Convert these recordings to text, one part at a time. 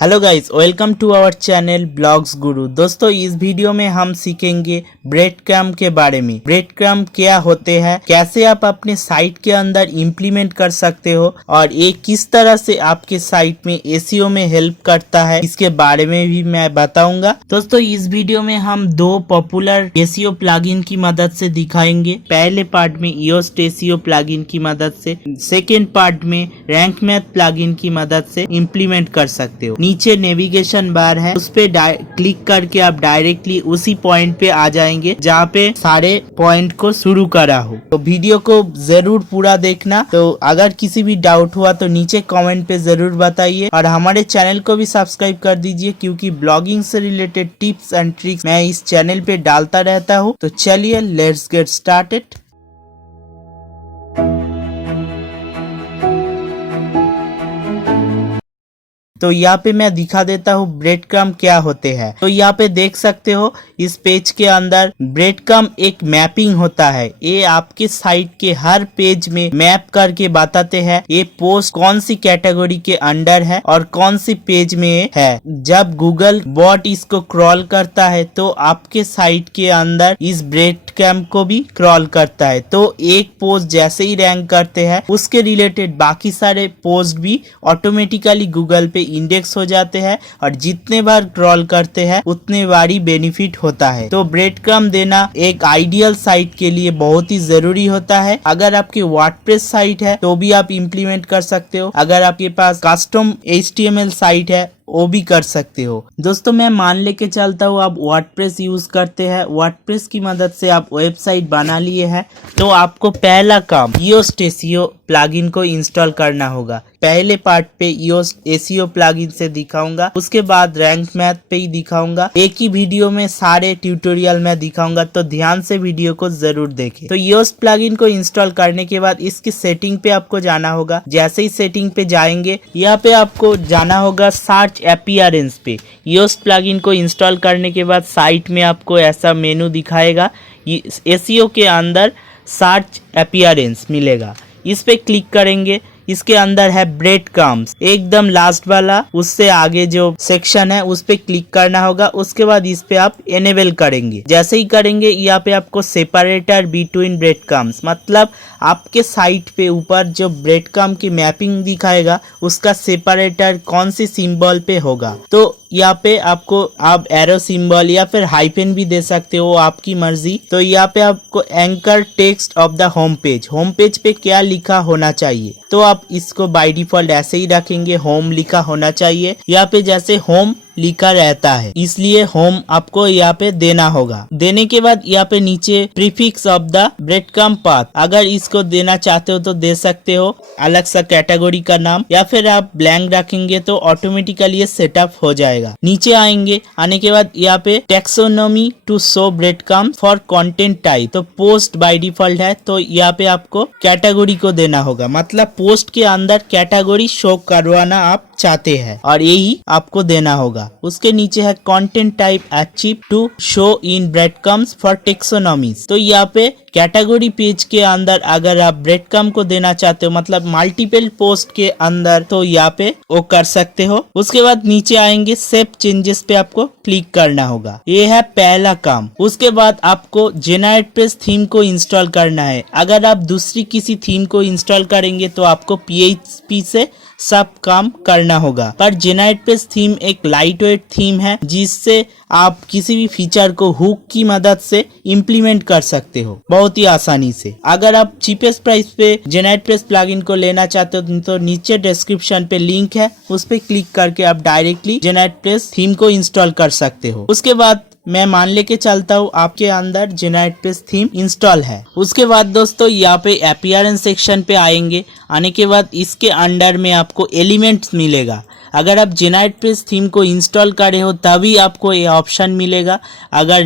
Hello guys, welcome to our channel blogs guru. दोस्तों, इस video में हम सीखेंगे ब्रेड क्रम्ब के बारे में। ब्रेड क्रम्ब क्या होते हैं, कैसे आप अपने साइट के अंदर इम्प्लीमेंट कर सकते हो और ये किस तरह से आपके साइट में एसईओ में हेल्प करता है, इसके बारे में भी मैं बताऊंगा। दोस्तों, इस वीडियो में हम दो पॉपुलर एसईओ प्लगइन की मदद से दिखाएंगे। पहले पार्ट में योस्ट एसईओ प्लगइन की मदद से, सेकेंड पार्ट में रैंक मैथ प्लगइन की मदद से इम्प्लीमेंट कर सकते हो। नीचे नेविगेशन बार है, उस पे क्लिक करके आप डायरेक्टली उसी पॉइंट पे आ जाएंगे जहाँ पे सारे पॉइंट को शुरू करा हो। तो वीडियो को जरूर पूरा देखना। तो अगर किसी भी डाउट हुआ तो नीचे कमेंट पे जरूर बताइए और हमारे चैनल को भी सब्सक्राइब कर दीजिए, क्योंकि ब्लॉगिंग से रिलेटेड टिप्स एंड ट्रिक्स मैं इस चैनल पे डालता रहता हूँ। तो चलिए लेट्स गेट स्टार्टेड। तो यहाँ पे मैं दिखा देता हूँ ब्रेड क्रम्ब क्या होते हैं। तो यहाँ पे देख सकते हो इस पेज के अंदर ब्रेड क्रम्ब एक मैपिंग होता है। ये आपके साइट के हर पेज में मैप करके बताते हैं ये पोस्ट कौन सी कैटेगरी के अंडर है और कौन सी पेज में है। जब गूगल बॉट इसको क्रॉल करता है तो आपके साइट के अंदर इस ब्रेड क्रम्ब को भी क्रॉल करता है। तो एक पोस्ट जैसे ही रैंक करते हैं उसके रिलेटेड बाकी सारे पोस्ट भी ऑटोमेटिकली गूगल पे इंडेक्स हो जाते हैं और जितने बार क्रॉल करते हैं उतने बार ही बेनिफिट होता है। तो ब्रेड क्रम्ब देना एक आइडियल साइट के लिए बहुत ही जरूरी होता है। अगर आपकी वर्डप्रेस साइट है तो भी आप इम्प्लीमेंट कर सकते हो। अगर आपके पास कस्टम HTML साइट है वो भी कर सकते हो। दोस्तों, मैं मान लेके चलता हूँ आप वर्डप्रेस यूज करते हैं। वर्डप्रेस की मदद से आप वेबसाइट बना लिए हैं तो आपको पहला काम योस्ट एसईओ प्लगइन को इंस्टॉल करना होगा। पहले पार्ट पे योस्ट एसईओ प्लगइन से दिखाऊंगा, उसके बाद रैंक मैथ पे ही दिखाऊंगा। एक ही वीडियो में सारे ट्यूटोरियल में दिखाऊंगा, तो ध्यान से वीडियो को जरूर देखें। तो योस्ट प्लगइन को इंस्टॉल करने के बाद इसकी सेटिंग पे आपको जाना होगा। जैसे ही सेटिंग पे जाएंगे यहाँ पे आपको जाना होगा सर्च अपीयरेंस पे। योस्ट प्लगइन को इंस्टॉल करने के बाद साइट में आपको ऐसा मेनू दिखाएगा। एसईओ के अंदर सर्च अपीयरेंस मिलेगा, इस पे क्लिक करेंगे। इसके अंदर है ब्रेड क्रम्ब्स, एकदम लास्ट वाला, उससे आगे जो सेक्शन है उस पे क्लिक करना होगा। उसके बाद इस पे आप एनेबल करेंगे। जैसे ही करेंगे यहाँ पे आपको सेपरेटर बिटवीन ब्रेड क्रम्ब्स, मतलब आपके साइट पे ऊपर जो ब्रेड क्रम्ब की मैपिंग दिखाएगा उसका सेपरेटर कौन सी सिंबल पे होगा। तो यहाँ पे आपको आप एरो सिंबल या फिर हाइफन भी दे सकते हो, आपकी मर्जी। तो यहाँ पे आपको anchor text of the home page पे क्या लिखा होना चाहिए, तो आप इसको बाय डिफॉल्ट ऐसे ही रखेंगे, होम लिखा होना चाहिए। यहाँ पे जैसे होम लिखा रहता है इसलिए होम आपको यहाँ पे देना होगा। देने के बाद यहाँ पे नीचे prefix of the bread crumb path, अगर इसको देना चाहते हो तो दे सकते हो, अलग सा कैटेगरी का नाम, या फिर आप ब्लैंक रखेंगे तो ऑटोमेटिकली ये सेटअप हो जाएगा। नीचे आएंगे, आने के बाद यहाँ पे taxonomy to show breadcrumb for content type, तो पोस्ट बाय डिफॉल्ट है तो यहाँ पे आपको कैटेगरी को देना होगा, मतलब पोस्ट के अंदर कैटेगरी शो करवाना आप चाहते हैं और यही आपको देना होगा। उसके नीचे है content type achieve to show in breadcrumbs for taxonomies, तो यहाँ पे कैटेगरी पेज के अंदर अगर आप ब्रेड क्रम्ब को देना चाहते हो, मतलब मल्टीपल पोस्ट के अंदर, तो यहाँ पे वो कर सकते हो। उसके बाद नीचे आएंगे, सेव चेंजेस पे आपको क्लिक करना होगा। ये है पहला काम। उसके बाद आपको जेनेरेटप्रेस थीम को इंस्टॉल करना है। अगर आप दूसरी किसी थीम को इंस्टॉल करेंगे तो आपको PHP से सब काम करना होगा, पर जेनेरेटप्रेस थीम एक लाइट वेट थीम है जिससे आप किसी भी फीचर को हुक की मदद से इम्प्लीमेंट कर सकते हो बहुत ही आसानी से। अगर आप चीपेस्ट प्राइस पे जेनेरेटप्रेस प्लगइन को लेना चाहते हो तो नीचे डिस्क्रिप्शन पे लिंक है, उस पे क्लिक करके आप डायरेक्टली जेनेरेटप्रेस थीम को इंस्टॉल कर सकते हो। उसके बाद मैं मान लेके चलता हूँ आपके अंदर जेनेरेटप्रेस थीम इंस्टॉल है। उसके बाद दोस्तों यहाँ पे अपीयरेंस सेक्शन पे आएंगे। आने के बाद इसके अंडर में आपको एलिमेंट्स मिलेगा। अगर आप जेनेरेटप्रेस थीम को इंस्टॉल करे हो तभी आपको ये ऑप्शन मिलेगा। अगर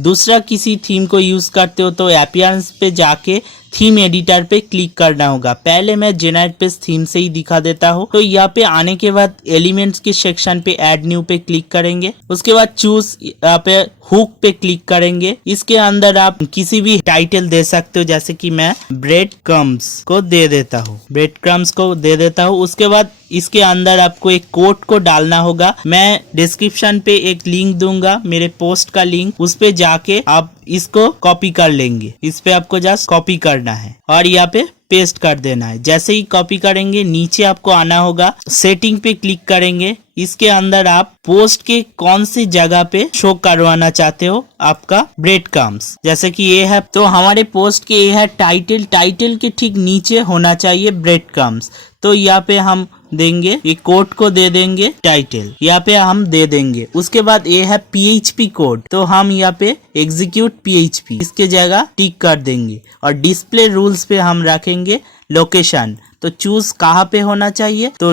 दूसरा किसी थीम को यूज करते हो तो अपीयरेंस पे जाके थीम एडिटर पे क्लिक करना होगा। पहले मैं जेनरेट पेज थीम से ही दिखा देता हूँ। तो यहाँ पे आने के बाद एलिमेंट्स के सेक्शन पे ऐड न्यू पे क्लिक करेंगे। उसके बाद चूज यहाँ पे हुक पे क्लिक करेंगे। इसके अंदर आप किसी भी टाइटल दे सकते हो, जैसे कि मैं ब्रेड क्रम्स को दे देता हूँ, ब्रेड क्रम्स को दे देता हूँ। उसके बाद इसके अंदर आपको एक कोड को डालना होगा। मैं डिस्क्रिप्शन पे एक लिंक दूंगा, मेरे पोस्ट का लिंक, उस पे जाके आप इसको कॉपी कर लेंगे। इस पे आपको जस्ट कॉपी करना है और यहाँ पे पेस्ट कर देना है। जैसे ही कॉपी करेंगे नीचे आपको आना होगा, सेटिंग पे क्लिक करेंगे। इसके अंदर आप पोस्ट के कौन सी जगह पे शो करवाना चाहते हो आपका ब्रेड क्रम्स, जैसे कि ये है, तो हमारे पोस्ट के ये है टाइटल, टाइटल के ठीक नीचे होना चाहिए ब्रेड क्रम्स। तो यहाँ पे हम देंगे, ये कोड को दे देंगे टाइटल, यहाँ पे हम दे देंगे। उसके बाद ये है PHP कोड, तो हम यहाँ पे एग्जीक्यूट PHP इसके जगह टिक कर देंगे। और डिस्प्ले रूल्स पे हम रखेंगे लोकेशन, तो चूज कहाँ पे होना चाहिए, तो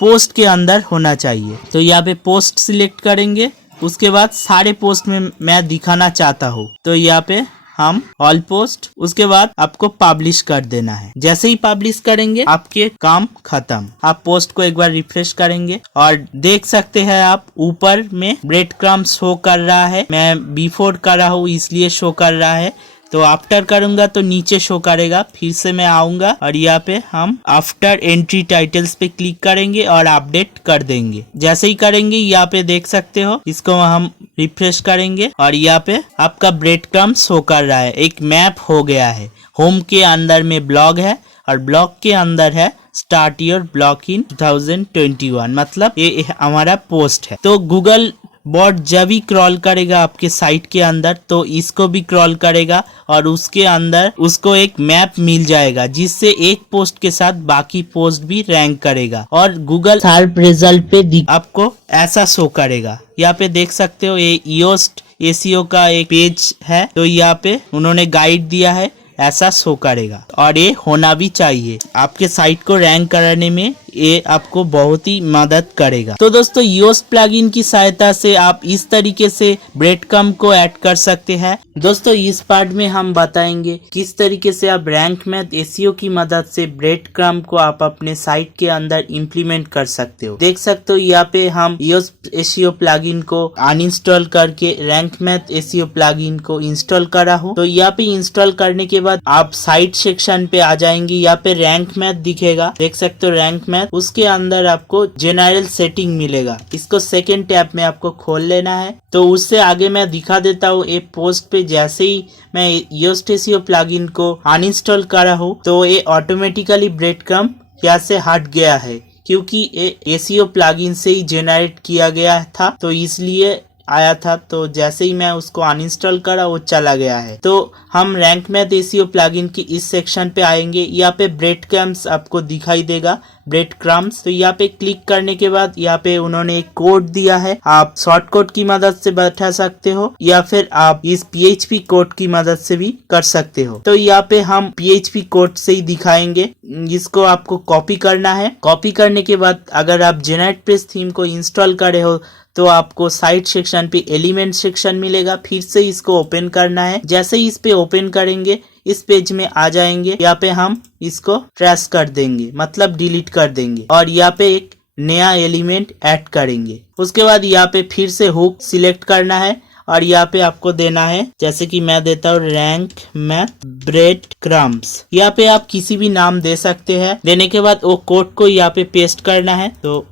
पोस्ट के अंदर होना चाहिए। तो यहाँ पे पोस्ट सिलेक्ट करेंगे। उसके बाद सारे पोस्ट में मैं दिखाना चाहता हूँ, तो यहाँ पे हम ऑल पोस्ट, उसके बाद आपको पब्लिश कर देना है। जैसे ही पब्लिश करेंगे आपके काम खत्म। आप पोस्ट को एक बार रिफ्रेश करेंगे और देख सकते हैं आप ऊपर में ब्रेड क्रम्स शो कर रहा है। मैं बिफोर कर रहा हूँ इसलिए शो कर रहा है, तो आफ्टर करूंगा तो नीचे शो करेगा। फिर से मैं आऊंगा और यहाँ पे हम आफ्टर एंट्री टाइटल्स पे क्लिक करेंगे और अपडेट कर देंगे। जैसे ही करेंगे यहाँ पे देख सकते हो, इसको हम रिफ्रेश करेंगे और यहाँ पे आपका ब्रेड क्रम्स शो कर रहा है, एक मैप हो गया है। होम के अंदर में ब्लॉग है और ब्लॉग के अंदर है स्टार्ट योर ब्लॉग इन 2021, मतलब ये हमारा पोस्ट है। तो गूगल बॉट जब भी क्रॉल करेगा आपके साइट के अंदर, तो इसको भी क्रॉल करेगा और उसके अंदर उसको एक मैप मिल जाएगा, जिससे एक पोस्ट के साथ बाकी पोस्ट भी रैंक करेगा और गूगल सर्च रिजल्ट पे आपको ऐसा शो करेगा। यहाँ पे देख सकते हो ये योस्ट SEO का एक पेज है, तो यहाँ पे उन्होंने गाइड दिया है, ऐसा शो करेगा और ये होना भी चाहिए। आपके साइट को रैंक कराने में ये आपको बहुत ही मदद करेगा। तो दोस्तों योस्ट प्लगइन की सहायता से आप इस तरीके से ब्रेड क्रम्स को ऐड कर सकते हैं। दोस्तों इस पार्ट में हम बताएंगे किस तरीके से आप रैंक मैथ SEO की मदद से ब्रेड क्रम्स को आप अपने साइट के अंदर इम्प्लीमेंट कर सकते हो। देख सकते हो यहाँ पे हम योस्ट SEO प्लगइन को अनइंस्टॉल करके रैंक मैथ SEO प्लगइन को इंस्टॉल करा हूँ। तो यहाँ पे इंस्टॉल करने के बाद आप साइट सेक्शन पे आ जाएंगे। यहाँ पे रैंक मैथ दिखेगा, देख सकते हो रैंक मैथ, उसके अंदर आपको जनरल सेटिंग मिलेगा। इसको सेकंड टैब में आपको खोल लेना है। तो उससे आगे मैं दिखा देता हूँ, एक पोस्ट पे जैसे ही मैं योस्ट SEO प्लगइन को अनइंस्टॉल करा हूँ तो ये ऑटोमेटिकली ब्रेड क्रम्स यहाँ से हट गया है, क्योंकि ये SEO प्लगइन से ही जनरेट किया गया था, तो इसलिए आया था। तो जैसे ही मैं उसको अनइंस्टॉल करा वो चला गया है। तो हम रैंक मैथ SEO प्लगइन की इस सेक्शन पे आएंगे। यहाँ पे ब्रेड क्रम्स आपको दिखाई देगा, ब्रेड क्रम्स। तो यहाँ पे क्लिक करने के बाद यहाँ पे उन्होंने एक कोड दिया है, आप शॉर्ट कोड की मदद से बैठा सकते हो या फिर आप इस PHP कोड की मदद से भी कर सकते हो। तो यहाँ पे हम PHP कोड से ही दिखाएंगे, इसको आपको कॉपी करना है। कॉपी करने के बाद अगर आप जेनरेट पेज थीम को इंस्टॉल करे हो तो आपको साइट सेक्शन पे एलिमेंट सेक्शन मिलेगा, फिर से इसको ओपन करना है। जैसे ही इस पे ओपन करेंगे इस पेज में आ जाएंगे। यहाँ पे हम इसको ट्रैश कर देंगे, मतलब डिलीट कर देंगे और यहाँ पे एक नया एलिमेंट ऐड करेंगे। उसके बाद यहाँ पे फिर से हुक सिलेक्ट करना है और यहाँ पे आपको देना है, जैसे कि मैं देता हूँ रैंक मैथ ब्रेड क्रम्स। यहाँ पे आप किसी भी नाम दे सकते हैं। देने के बाद वो कोड को यहाँ पे पेस्ट करना है। तो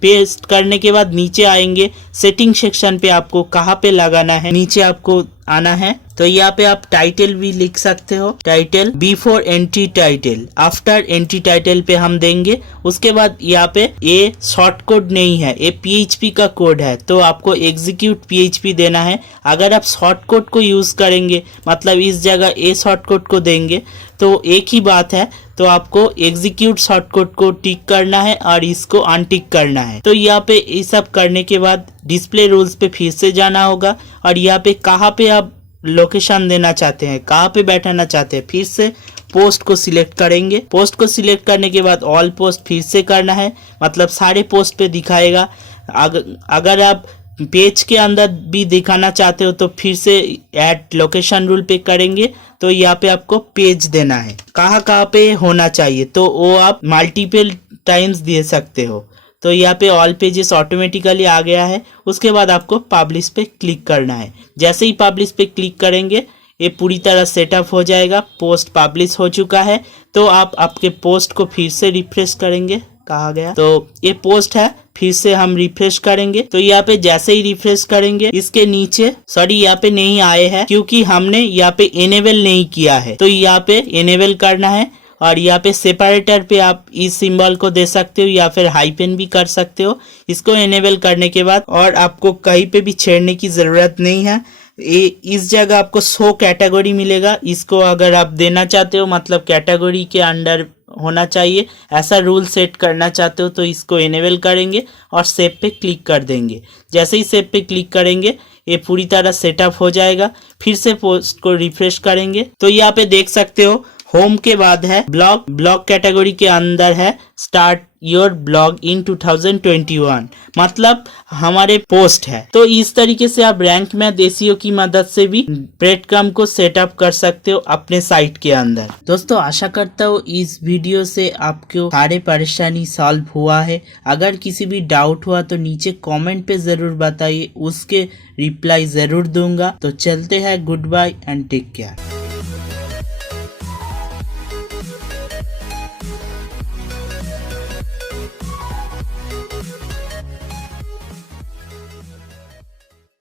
पेस्ट करने के बाद नीचे आएंगे, सेटिंग सेक्शन पे आपको कहाँ पे लगाना है, नीचे आपको आना है। तो यहाँ पे आप टाइटल भी लिख सकते हो, title before entry title, after entry title पे हम देंगे। उसके बाद यहाँ पे ये शॉर्ट कोड नहीं है, ये PHP का कोड है, तो आपको एग्जीक्यूट PHP देना है। अगर आप शॉर्ट कोड को यूज करेंगे, मतलब इस जगह ये शॉर्ट कोड को देंगे, तो एक ही बात है। तो आपको एग्जीक्यूट शॉर्ट कोड को टिक करना है और इसको अनटिक करना है। तो यहाँ पे ये सब करने के बाद डिस्प्ले रूल्स पे फिर से जाना होगा और यहाँ पे कहाँ पे आप लोकेशन देना चाहते हैं, कहाँ पे बैठाना चाहते हैं, फिर से पोस्ट को सिलेक्ट करेंगे। पोस्ट को सिलेक्ट करने के बाद ऑल पोस्ट फिर से करना है, मतलब सारे पोस्ट पे दिखाएगा। अगर आप पेज के अंदर भी दिखाना चाहते हो तो फिर से ऐड लोकेशन रूल पे करेंगे तो यहाँ पे आपको पेज देना है, कहाँ कहाँ पे होना चाहिए तो वो आप मल्टीपल टाइम्स दे सकते हो। तो यहाँ पे ऑल पेजेस ऑटोमेटिकली आ गया है। उसके बाद आपको पब्लिश पे क्लिक करना है। जैसे ही पब्लिश पे क्लिक करेंगे ये पूरी तरह सेटअप हो जाएगा। पोस्ट पब्लिश हो चुका है। तो आप आपके पोस्ट को फिर से रिफ्रेश करेंगे, कहा गया तो ये पोस्ट है, फिर से हम रिफ्रेश करेंगे तो यहाँ पे जैसे ही रिफ्रेश करेंगे इसके नीचे यहाँ पे नहीं आए हैं क्योंकि हमने यहाँ पे इनेबल नहीं किया है। तो यहाँ पे इनेबल करना है और यहाँ पे सेपरेटर पे आप इस सिंबल को दे सकते हो या फिर हाइपेन भी कर सकते हो। इसको इनेबल करने के बाद और आपको कहीं पे भी छेड़ने की जरूरत नहीं है। इस जगह आपको शो कैटेगरी मिलेगा। इसको अगर आप देना चाहते हो मतलब कैटेगरी के अंडर होना चाहिए ऐसा रूल सेट करना चाहते हो तो इसको इनेबल करेंगे और सेव पे क्लिक कर देंगे। जैसे ही सेव पे क्लिक करेंगे ये पूरी तरह सेटअप हो जाएगा। फिर से पोस्ट को रिफ्रेश करेंगे तो यहाँ पे देख सकते हो होम के बाद है ब्लॉग कैटेगरी के अंदर है स्टार्ट योर ब्लॉग इन 2021 मतलब हमारे पोस्ट है। तो इस तरीके से आप रैंक मैथ एसईओ की मदद से भी ब्रेडक्रम्ब को सेटअप कर सकते हो अपने साइट के अंदर। दोस्तों आशा करता हूँ इस वीडियो से आपको सारे परेशानी सॉल्व हुआ है। अगर किसी भी डाउट हुआ तो नीचे कमेंट पे जरूर बताइए, उसके रिप्लाई जरूर दूंगा। तो चलते हैं, goodbye and take care.